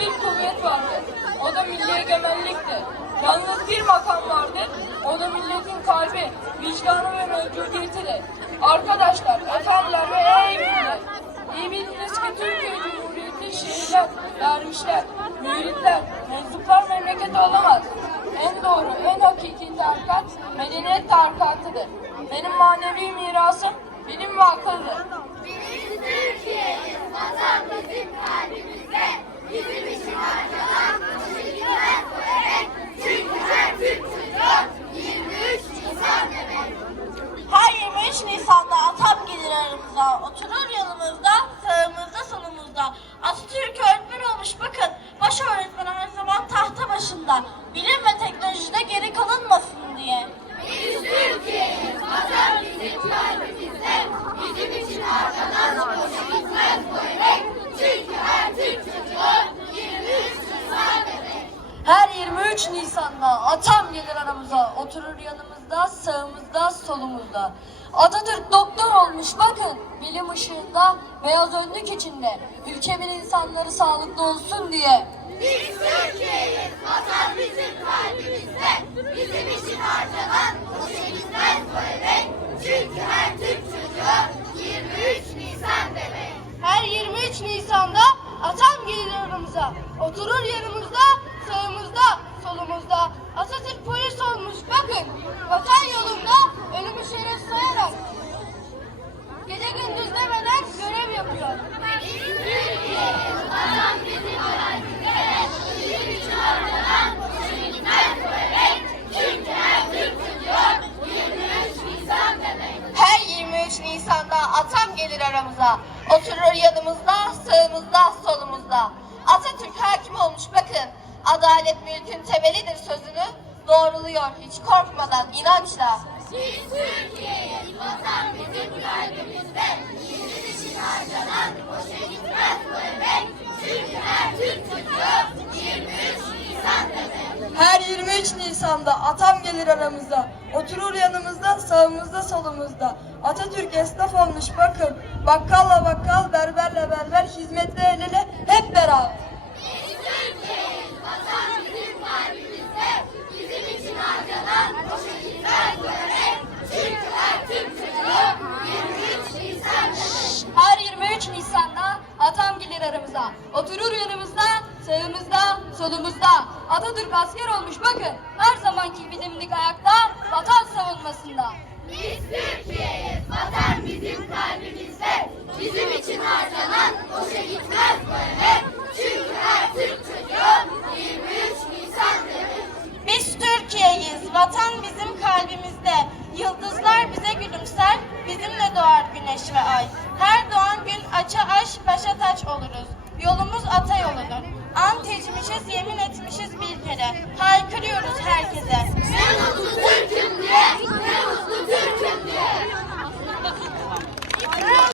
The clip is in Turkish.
bir kuvvet vardır. O da milli egemenliktir. Yalnız bir makam vardır. O da milletin kalbi, vicdanı ve mevcudiyetidir. Arkadaşlar, efendiler ve ey millet! İyi biliniz ki Türkiye Cumhuriyeti şehirler, dervişler, müritler, mensuplar memleketi olamaz. En doğru, en hakiki tarikat medeniyet tarikatıdır. Benim manevi mirasım bilim ve akıldır. Biz Türkiye'yiz, vatan bizim kalbimizde. Bizim için harcanan şehitler koyarak. Çünkü her Türk çocuğu 23 Nisan demek. Her 23 Nisan'da atam gelir aramıza, oturur yanımızda, sağımızda solumuzda. Atatürk öğretmen olmuş bakın, baş öğretmen her zaman tahta başında. Bilim ve teknolojide geri kalınmasın diye. Biz Türkiye'yiz, vatan bizim kalbimizde. Bizim için harcanan o şehitler koyarak. Çünkü her Türk çocuğu 23 Nisan demek. Her 23 Nisan'da atam gelir aramıza, oturur yanımızda, sağımızda, solumuzda. Atatürk doktor olmuş bakın, bilim ışığında, beyaz önlük içinde. Ülkemin insanları sağlıklı olsun diye. Biz Türkiye'yiz, vatan bizim kalbimizde. Bizim için harcanan o şehitler koyarak. Çünkü her Türk çocuğu 23 Nisan demek. Her 23 Nisan'da atam gelir aramıza, oturur yanımızda, sağımızda, solumuzda. Atatürk polis olmuş bakın, vatan yolunda ölümü şeref sayarak. Gece gündüz demeden görev yapıyor. Biz Türkiye'yiz, vatan bizim kalbimizde. Bizim için harcanan o şehitler koyarak. Çünkü her Türk çocuğu 23 Nisan demek. Her 23 Nisan'da atam gelir aramıza. Oturur yanımızda, sağımızda, solumuzda. Atatürk hakim olmuş bakın. Adalet mülkün temelidir sözünü doğruluyor hiç korkmadan inançla. Biz Türkiye'yiz, vatan bizim kalbimizde. Bizim için harcanan o şehitler koyarak. Çünkü her Türk çocuğu 23 Nisan demek. Her 23 Nisan'da atam gelir aramıza. Oturur yanımızda, sağımızda, solumuzda. Atatürk esnaf olmuş bakın. Bakkalla bakkal, berberle berber, hizmetle el ele hep beraber. Biz Türkiye'yiz, vatan bizim kalbimizde. Bizim için harcanan şehitler koyarak. Çünkü her Türk çocuğu 23 Nisan demek. Her 23 Nisan'da atam gelir aramıza. Oturur yanımızda, sağımızda, solumuzda. Atatürk asker olmuş bakın. Her zamanki gibi dimdik ayakta, vatan savunmasında. Biz Türkiye'yiz, vatan bizim kalbimizde. Bizim için harcanan o şehitler koyarak. Çünkü her Türk çocuğu 23 Nisan demek. Biz Türkiye'yiz, vatan bizim kalbimizde. Yıldızlar bize gülümser, bizimle doğar güneş ve ay. Her doğan gün aça aş, başa taç oluruz. Yolumuz ata yoludur. Ant etmişiz, yemin etmişiz bir kere. Haykırıyoruz herkese.